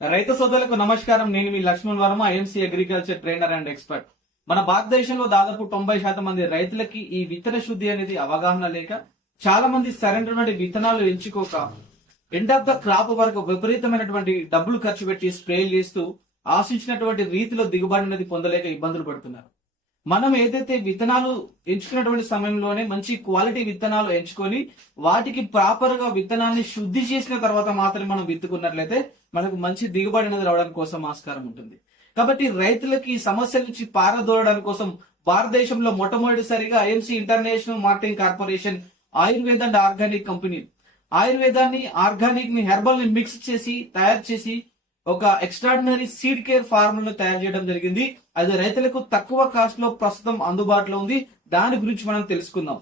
రైతు సోదరులకు నమస్కారం. నేను మీ Lakshman Varma IMC agriculture trainer and expert. మన భారతదేశంలో దాదాపు తొంభై శాతం మంది రైతులకి ఈ విత్తన శుద్ధి అనేది అవగాహన లేక చాలా మంది సరైనటువంటి విత్తనాలు ఎంచుకోక ఎండ్ ఆఫ్ ద క్రాప్ వరకు విపరీతమైనటువంటి డబ్బులు ఖర్చు పెట్టి స్ప్రే చేస్తూ ఆశించినటువంటి రీతిలో దిగుబడి అనేది పొందలేక ఇబ్బందులు పడుతున్నారు. మనం ఏదైతే విత్తనాలు ఎంచుకున్నటువంటి సమయంలోనే మంచి క్వాలిటీ విత్తనాలు ఎంచుకొని వాటికి ప్రాపర్గా విత్తనాన్ని శుద్ధి చేసిన తర్వాత మాత్రమే మనం విత్తుకున్నట్లయితే మనకు మంచి దిగుబడి అనేది రావడానికి కోసం ఆస్కారం ఉంటుంది. కాబట్టి రైతులకి ఈ సమస్య నుంచి పారదోలడానికి కోసం భారతదేశంలో మొట్టమొదటిసారిగా IMC international marketing corporation Ayurveda and organic company. ఆయుర్వేదాన్ని ఆర్గానిక్ని హెర్బల్ని మిక్స్ చేసి తయారు చేసి ఒక ఎక్స్ట్రాడినరీ సీడ్ కేర్ ఫార్ములను తయారు చేయడం జరిగింది. అది రైతులకు తక్కువ కాస్ట్లో ప్రస్తుతం అందుబాటులో ఉంది. దాని గురించి మనం తెలుసుకుందాం.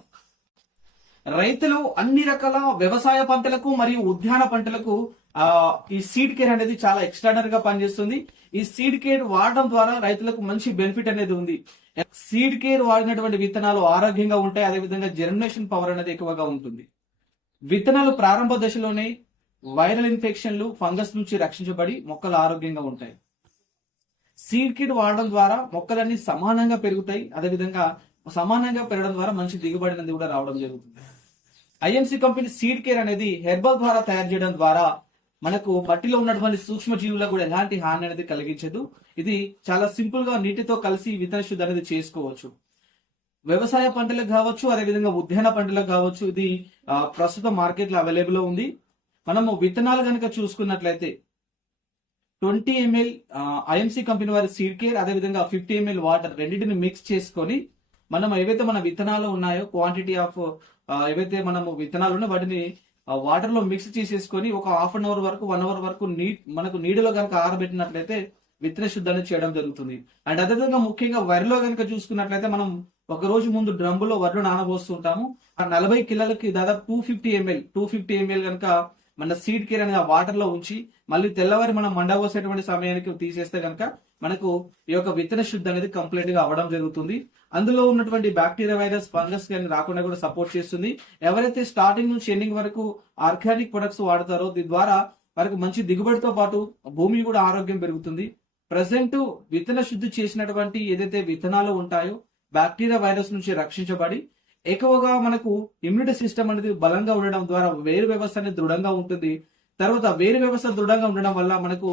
రైతులు అన్ని రకాల వ్యవసాయ పంటలకు మరియు ఉద్యాన పంటలకు ఈ సీడ్ కేర్ అనేది చాలా ఎక్స్ట్రాడనరీ గా పనిచేస్తుంది. ఈ సీడ్ కేర్ వాడడం ద్వారా రైతులకు మంచి బెనిఫిట్ అనేది ఉంది. సీడ్ కేర్ వాడినటువంటి విత్తనాలు ఆరోగ్యంగా ఉంటాయి. అదేవిధంగా జర్మినేషన్ పవర్ అనేది ఎక్కువగా ఉంటుంది. విత్తనాలు ప్రారంభ దశలోనే వైరల్ ఇన్ఫెక్షన్లు ఫంగస్ నుంచి రక్షించబడి మొక్కలు ఆరోగ్యంగా ఉంటాయి. సీడ్ కిట్ వాడడం ద్వారా మొక్కలన్నీ సమానంగా పెరుగుతాయి. అదేవిధంగా సమానంగా పెరగడం ద్వారా మంచి దిగుబడి అనేది కూడా రావడం జరుగుతుంది. ఐఎంసీ కంపెనీ సీడ్ కేర్ అనేది హెర్బల్ ద్వారా తయారు చేయడం ద్వారా మనకు మట్టిలో ఉన్నటువంటి సూక్ష్మ జీవులకు కూడా ఎలాంటి హాని అనేది కలిగించదు. ఇది చాలా సింపుల్గా నీటితో కలిసి విత్తన శుద్ధి అనేది చేసుకోవచ్చు. వ్యవసాయ పంటలకు కావచ్చు అదేవిధంగా ఉద్యాన పంటలకు కావచ్చు ఇది ప్రస్తుత ప్రస్తుతం మార్కెట్లో అవైలబుల్ ఉంది. మనము విత్తనాలు కనుక చూసుకున్నట్లయితే ట్వంటీ ఎంఎల్ ఐఎంసీ కంపెనీ వారి సీడ్ కేర్ అదేవిధంగా ఫిఫ్టీ ఎంఎల్ వాటర్ రెండింటిని మిక్స్ చేసుకొని మనం ఏవైతే మన విత్తనాలు ఉన్నాయో క్వాంటిటీ ఆఫ్ ఏవైతే మనము విత్తనాలు ఉన్నాయో వాటిని వాటర్లో మిక్స్ చేసేసుకొని ఒక హాఫ్ అన్ అవర్ వరకు వన్ అవర్ వరకు నీ మనకు నీడలో కనుక ఆరబెట్టినట్లయితే విత్తన శుద్ధాన్ని చేయడం జరుగుతుంది. అండ్ అదేవిధంగా ముఖ్యంగా వరిలో కనుక చూసుకున్నట్లయితే మనం ఒక రోజు ముందు డ్రమ్ములో వడ్లు నానబోస్తుంటాము. ఆ నలభై కిలోలకి దాదాపు two fifty ML two fifty ML కనుక మన సీడ్ కేర్ అనేది వాటర్లో ఉంచి మళ్ళీ తెల్లవారి మనం మండబోసేటువంటి సమయానికి తీసేస్తే కనుక మనకు ఈ యొక్క విత్తన శుద్ధి అనేది కంప్లీట్గా అవ్వడం జరుగుతుంది. అందులో ఉన్నటువంటి బ్యాక్టీరియా వైరస్ ఫంగస్ కానీ రాకుండా కూడా సపోర్ట్ చేస్తుంది. ఎవరైతే స్టార్టింగ్ నుంచి ఎండింగ్ వరకు ఆర్గానిక్ ప్రొడక్ట్స్ వాడతారో దీని ద్వారా వారికి మంచి దిగుబడితో పాటు భూమి కూడా ఆరోగ్యం పెరుగుతుంది. ప్రజెంట్ విత్తన శుద్ధి చేసినటువంటి ఏదైతే విత్తనాలు ఉంటాయో బ్యాక్టీరియా వైరస్ నుంచి రక్షించబడి ఎక్కువగా మనకు ఇమ్యూనిటీ సిస్టమ్ అనేది బలంగా ఉండడం ద్వారా వేరు వ్యవస్థ అనేది దృఢంగా ఉంటుంది. తర్వాత వేరు వ్యవస్థ దృఢంగా ఉండడం వల్ల మనకు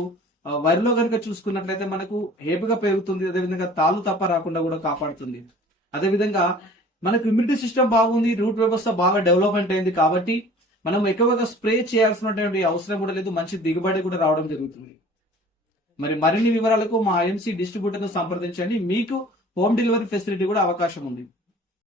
వరిలో కనుక చూసుకున్నట్లయితే మనకు హేపుగా పెరుగుతుంది అదేవిధంగా తాళ్ళు తప్ప రాకుండా కూడా కాపాడుతుంది. అదేవిధంగా మనకు ఇమ్యూనిటీ సిస్టమ్ బాగుంది రూట్ వ్యవస్థ బాగా డెవలప్మెంట్ అయింది కాబట్టి మనం ఎక్కువగా స్ప్రే చేయాల్సినటువంటి అవసరం కూడా లేదు మంచి దిగుబడి కూడా రావడం జరుగుతుంది. మరి మరిన్ని వివరాలకు మా ఐఎంసీ డిస్ట్రిబ్యూటర్ను సంప్రదించండి. మీకు హోమ్ డెలివరీ ఫెసిలిటీ కూడా అవకాశం ఉంది.